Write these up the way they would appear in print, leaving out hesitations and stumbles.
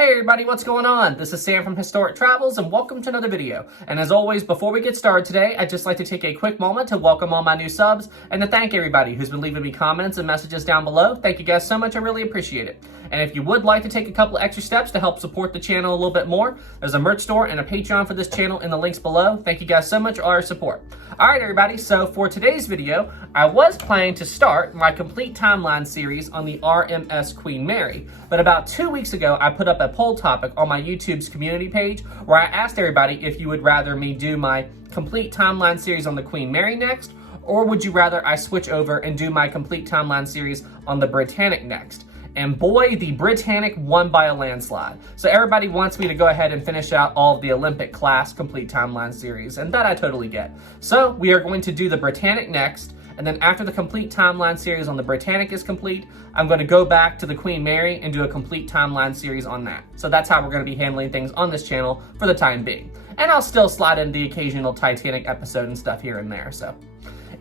Hey everybody, what's going on? This is Sam from Historic Travels and welcome to another video. And as always, before we get started today, I'd just like to take a quick moment to welcome all my new subs and to thank everybody who's been leaving me comments and messages down below. Thank you guys so much, I really appreciate it. And if you would like to take a couple extra steps to help support the channel a little bit more, there's a merch store and a Patreon for this channel in the links below. Thank you guys so much for all your support. Alright everybody, so for today's video, I was planning to start my complete timeline series on the RMS Queen Mary, but about 2 weeks ago I put up a poll topic on my YouTube's community page where I asked everybody if you would rather me do my complete timeline series on the Queen Mary next, or would you rather I switch over and do my complete timeline series on the Britannic next. And boy, the Britannic won by a landslide. So everybody wants me to go ahead and finish out all of the Olympic class complete timeline series, and that I totally get. So we are going to do the Britannic next, and then after the complete timeline series on the Britannic is complete, I'm going to go back to the Queen Mary and do a complete timeline series on that. So that's how we're going to be handling things on this channel for the time being. And I'll still slide in the occasional Titanic episode and stuff here and there, so.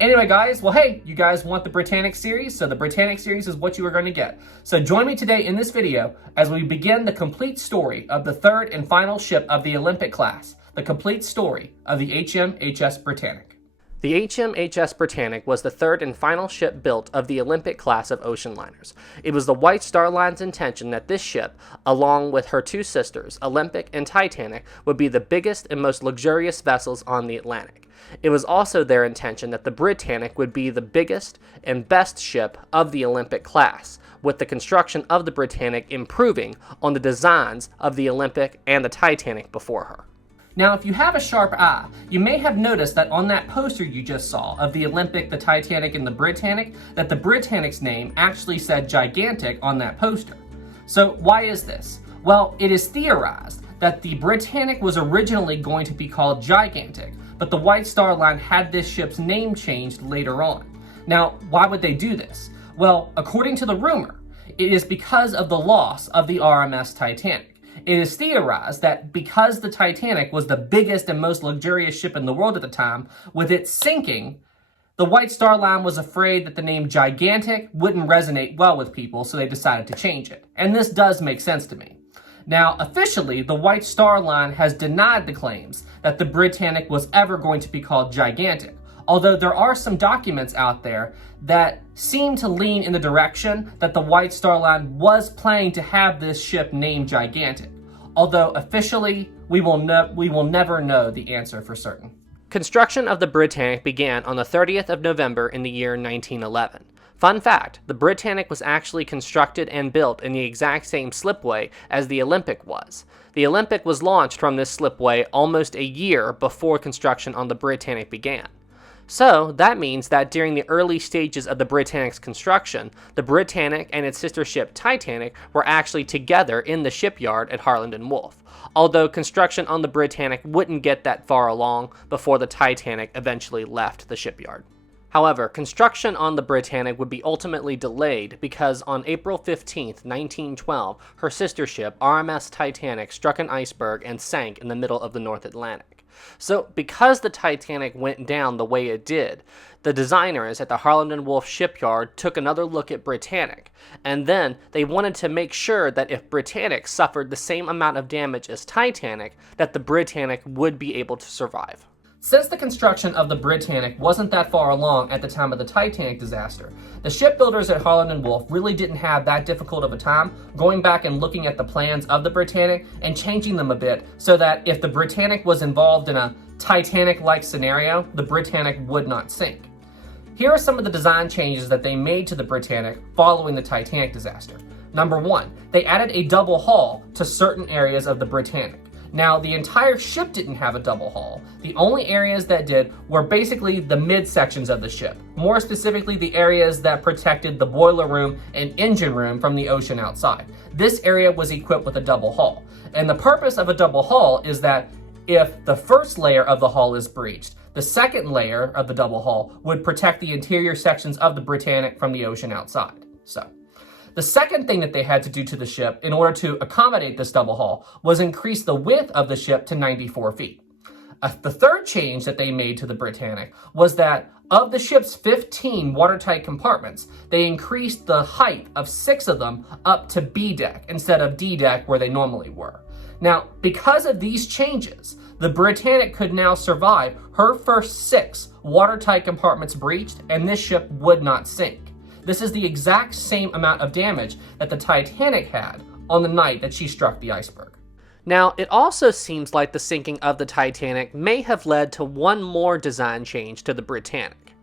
Anyway, guys, well, hey, you guys want the Britannic series? So the Britannic series is what you are going to get. So join me today in this video as we begin the complete story of the third and final ship of the Olympic class, the complete story of the HMHS Britannic. The HMHS Britannic was the third and final ship built of the Olympic class of ocean liners. It was the White Star Line's intention that this ship, along with her two sisters, Olympic and Titanic, would be the biggest and most luxurious vessels on the Atlantic. It was also their intention that the Britannic would be the biggest and best ship of the Olympic class, with the construction of the Britannic improving on the designs of the Olympic and the Titanic before her. Now, if you have a sharp eye, you may have noticed that on that poster you just saw of the Olympic, the Titanic, and the Britannic, that the Britannic's name actually said gigantic on that poster. So why is this? Well, it is theorized that the Britannic was originally going to be called gigantic, but the White Star Line had this ship's name changed later on. Now, why would they do this? Well, according to the rumor, it is because of the loss of the RMS Titanic. It is theorized that because the Titanic was the biggest and most luxurious ship in the world at the time, with its sinking, the White Star Line was afraid that the name gigantic wouldn't resonate well with people, so they decided to change it. And this does make sense to me. Now, officially, the White Star Line has denied the claims that the Britannic was ever going to be called gigantic, although there are some documents out there that seem to lean in the direction that the White Star Line was planning to have this ship named gigantic, although officially, we will never know the answer for certain. Construction of the Britannic began on the 30th of November in the year 1911. Fun fact, the Britannic was actually constructed and built in the exact same slipway as the Olympic was. The Olympic was launched from this slipway almost a year before construction on the Britannic began. So, that means that during the early stages of the Britannic's construction, the Britannic and its sister ship Titanic were actually together in the shipyard at Charleston WV, although construction on the Britannic wouldn't get that far along before the Titanic eventually left the shipyard. However, construction on the Britannic would be ultimately delayed because on April 15, 1912, her sister ship, RMS Titanic, struck an iceberg and sank in the middle of the North Atlantic. So, because the Titanic went down the way it did, the designers at the Charleston WV shipyard took another look at Britannic, and then they wanted to make sure that if Britannic suffered the same amount of damage as Titanic, that the Britannic would be able to survive. Since the construction of the Britannic wasn't that far along at the time of the Titanic disaster, the shipbuilders at Charleston WV really didn't have that difficult of a time going back and looking at the plans of the Britannic and changing them a bit so that if the Britannic was involved in a Titanic-like scenario, the Britannic would not sink. Here are some of the design changes that they made to the Britannic following the Titanic disaster. Number one, they added a double hull to certain areas of the Britannic. Now, the entire ship didn't have a double hull. The only areas that did were basically the midsections of the ship, more specifically the areas that protected the boiler room and engine room from the ocean outside. This area was equipped with a double hull. And the purpose of a double hull is that if the first layer of the hull is breached, the second layer of the double hull would protect the interior sections of the Britannic from the ocean outside. The second thing that they had to do to the ship in order to accommodate this double hull was increase the width of the ship to 94 feet. The third change that they made to the Britannic was that Of the ship's 15 watertight compartments, they increased the height of 6 of them up to B deck instead of D deck where they normally were. Now, because of these changes, the Britannic could now survive her first 6 watertight compartments breached, and this ship would not sink. This is the exact same amount of damage that the Titanic had on the night that she struck the iceberg. Now, it also seems like the sinking of the Titanic may have led to one more design change to the Britannic.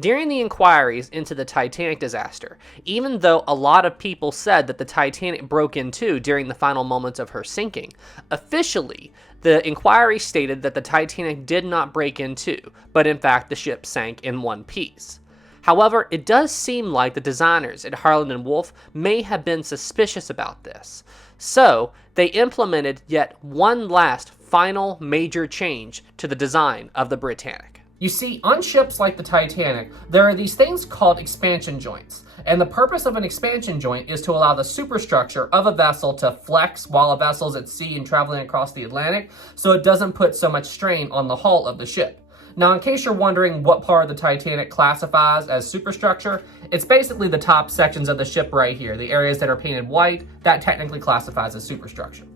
During the inquiries into the Titanic disaster, even though a lot of people said that the Titanic broke in two during the final moments of her sinking, officially, the inquiry stated that the Titanic did not break in two, but in fact the ship sank in one piece. However, it does seem like the designers at Harland & Wolff may have been suspicious about this. So, they implemented yet one last final major change to the design of the Britannic. You see, on ships like the Titanic, there are these things called expansion joints. And the purpose of an expansion joint is to allow the superstructure of a vessel to flex while a vessel's at sea and traveling across the Atlantic, so it doesn't put so much strain on the hull of the ship. Now, in case you're wondering what part of the Titanic classifies as superstructure, it's basically the top sections of the ship right here. The areas that are painted white, that technically classifies as superstructure.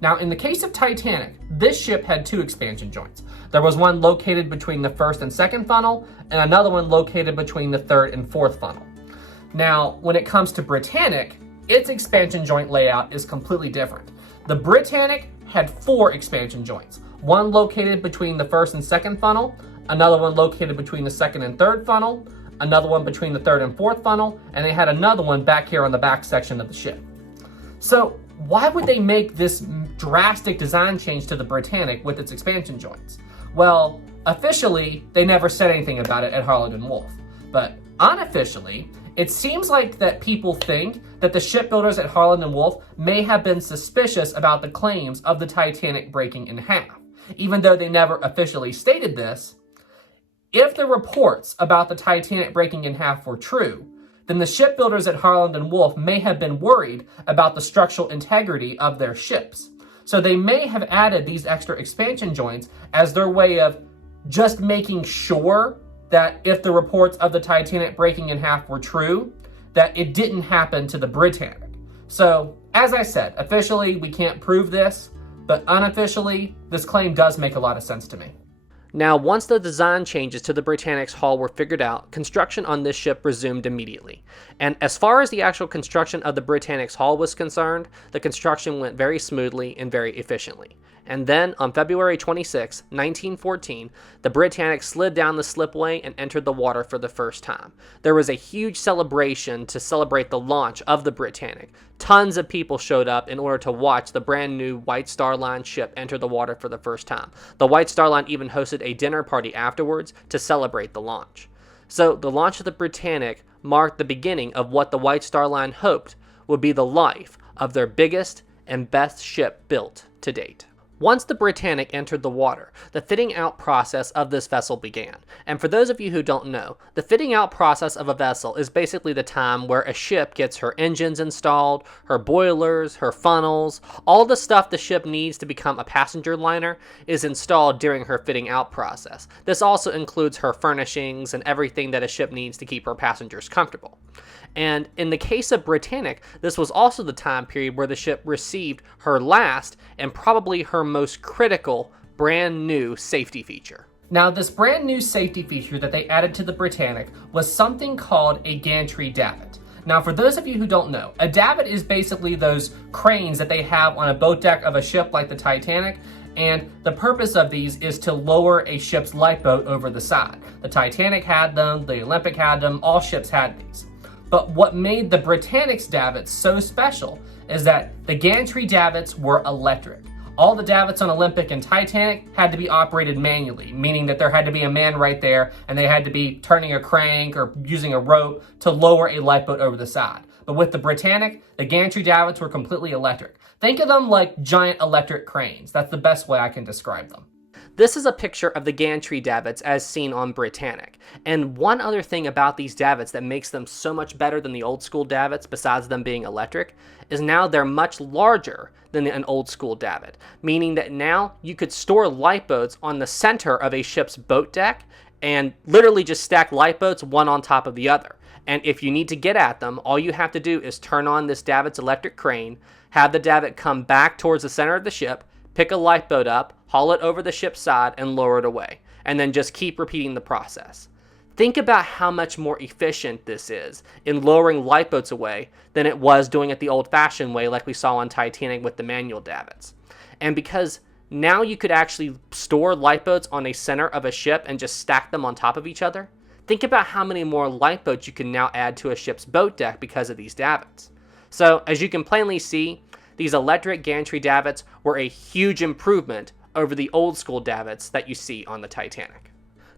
Now, in the case of Titanic, this ship had 2 expansion joints. There was one located between the first and second funnel, and another one located between the third and fourth funnel. Now, when it comes to Britannic, its expansion joint layout is completely different. The Britannic had 4 expansion joints. One located between the first and second funnel, another one located between the second and third funnel, another one between the third and fourth funnel, and they had another one back here on the back section of the ship. So why would they make this drastic design change to the Britannic with its expansion joints? Well, officially, they never said anything about it at Harland & Wolff. But unofficially, it seems like that people think that the shipbuilders at Harland & Wolff may have been suspicious about the claims of the Titanic breaking in half. Even though they never officially stated this, if the reports about the Titanic breaking in half were true, then the shipbuilders at Harland & Wolff may have been worried about the structural integrity of their ships. So they may have added these extra expansion joints as their way of just making sure that if the reports of the Titanic breaking in half were true, that it didn't happen to the Britannic. So, as I said, officially we can't prove this, but unofficially, this claim does make a lot of sense to me. Now, once the design changes to the Britannic's hull were figured out, construction on this ship resumed immediately. And as far as the actual construction of the Britannic's hull was concerned, the construction went very smoothly and very efficiently. And then, on February 26, 1914, the Britannic slid down the slipway and entered the water for the first time. There was a huge celebration to celebrate the launch of the Britannic. Tons of people showed up in order to watch the brand new White Star Line ship enter the water for the first time. The White Star Line even hosted a dinner party afterwards to celebrate the launch. So, the launch of the Britannic marked the beginning of what the White Star Line hoped would be the life of their biggest and best ship built to date. Once the Britannic entered the water, the fitting out process of this vessel began. And for those of you who don't know, the fitting out process of a vessel is basically the time where a ship gets her engines installed, her boilers, her funnels, all the stuff the ship needs to become a passenger liner is installed during her fitting out process. This also includes her furnishings and everything that a ship needs to keep her passengers comfortable. And in the case of Britannic, this was also the time period where the ship received her last and probably her most critical brand new safety feature. Now, this brand new safety feature that they added to the Britannic was something called a gantry davit. Now, for those of you who don't know, a davit is basically those cranes that they have on a boat deck of a ship like the Titanic, and the purpose of these is to lower a ship's lifeboat over the side. The Titanic had them, the Olympic had them, all ships had these. But what made the Britannic's davits so special is that the gantry davits were electric. All the davits on Olympic and Titanic had to be operated manually, meaning that there had to be a man right there and they had to be turning a crank or using a rope to lower a lifeboat over the side. But with the Britannic, the gantry davits were completely electric. Think of them like giant electric cranes. That's the best way I can describe them. This is a picture of the gantry davits as seen on Britannic. And one other thing about these davits that makes them so much better than the old school davits, besides them being electric, is now they're much larger than an old school davit. Meaning that now you could store lifeboats on the center of a ship's boat deck, and literally just stack lifeboats one on top of the other. And if you need to get at them, all you have to do is turn on this davit's electric crane, have the davit come back towards the center of the ship, pick a lifeboat up, haul it over the ship's side, and lower it away. And then just keep repeating the process. Think about how much more efficient this is in lowering lifeboats away than it was doing it the old-fashioned way like we saw on Titanic with the manual davits. And because now you could actually store lifeboats on a center of a ship and just stack them on top of each other, think about how many more lifeboats you can now add to a ship's boat deck because of these davits. So, as you can plainly see, these electric gantry davits were a huge improvement over the old school davits that you see on the Titanic.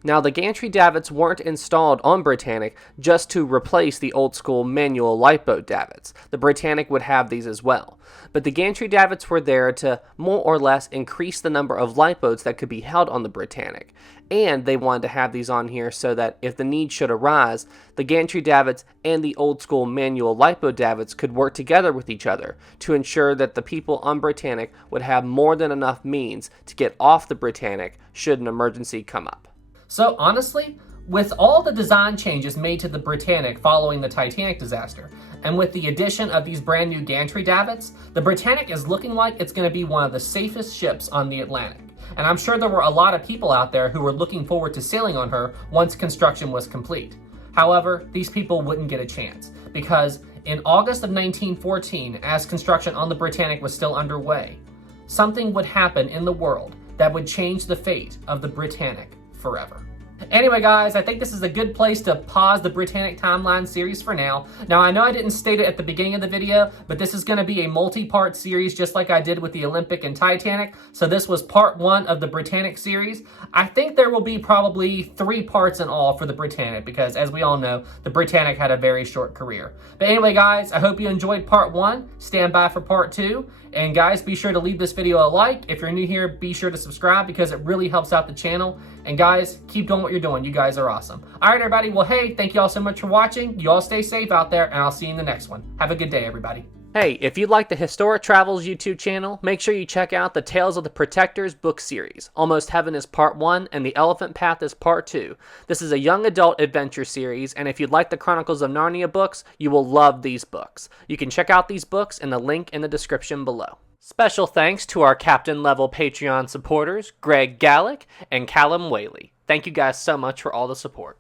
Now, the gantry davits weren't installed on Britannic just to replace the old school manual lifeboat davits. The Britannic would have these as well. But the gantry davits were there to more or less increase the number of lifeboats that could be held on the Britannic. And they wanted to have these on here so that if the need should arise, the gantry davits and the old school manual lifeboat davits could work together with each other to ensure that the people on Britannic would have more than enough means to get off the Britannic should an emergency come up. So honestly, with all the design changes made to the Britannic following the Titanic disaster, and with the addition of these brand new gantry davits, the Britannic is looking like it's going to be one of the safest ships on the Atlantic. And I'm sure there were a lot of people out there who were looking forward to sailing on her once construction was complete. However, these people wouldn't get a chance, because in August of 1914, as construction on the Britannic was still underway, something would happen in the world that would change the fate of the Britannic forever. Anyway, guys, I think this is a good place to pause the Britannic Timeline series for now. Now, I know I didn't state it at the beginning of the video, but this is going to be a multi-part series just like I did with the Olympic and Titanic. So this was part 1 of the Britannic series. I think there will be probably 3 parts in all for the Britannic because, as we all know, the Britannic had a very short career. But anyway, guys, I hope you enjoyed part 1. Stand by for part 2. And guys, be sure to leave this video a like. If you're new here, be sure to subscribe because it really helps out the channel. And guys, keep doing what you're doing. You guys are awesome. All right, everybody. Well, hey, thank you all so much for watching. You all stay safe out there, and I'll see you in the next one. Have a good day, everybody. Hey, if you like the Historic Travels YouTube channel, make sure you check out the Tales of the Protectors book series. Almost Heaven is part 1, and The Elephant Path is part 2. This is a young adult adventure series, and if you'd like the Chronicles of Narnia books, you will love these books. You can check out these books in the link in the description below. Special thanks to our Captain Level Patreon supporters, Greg Gallick and Callum Whaley. Thank you guys so much for all the support.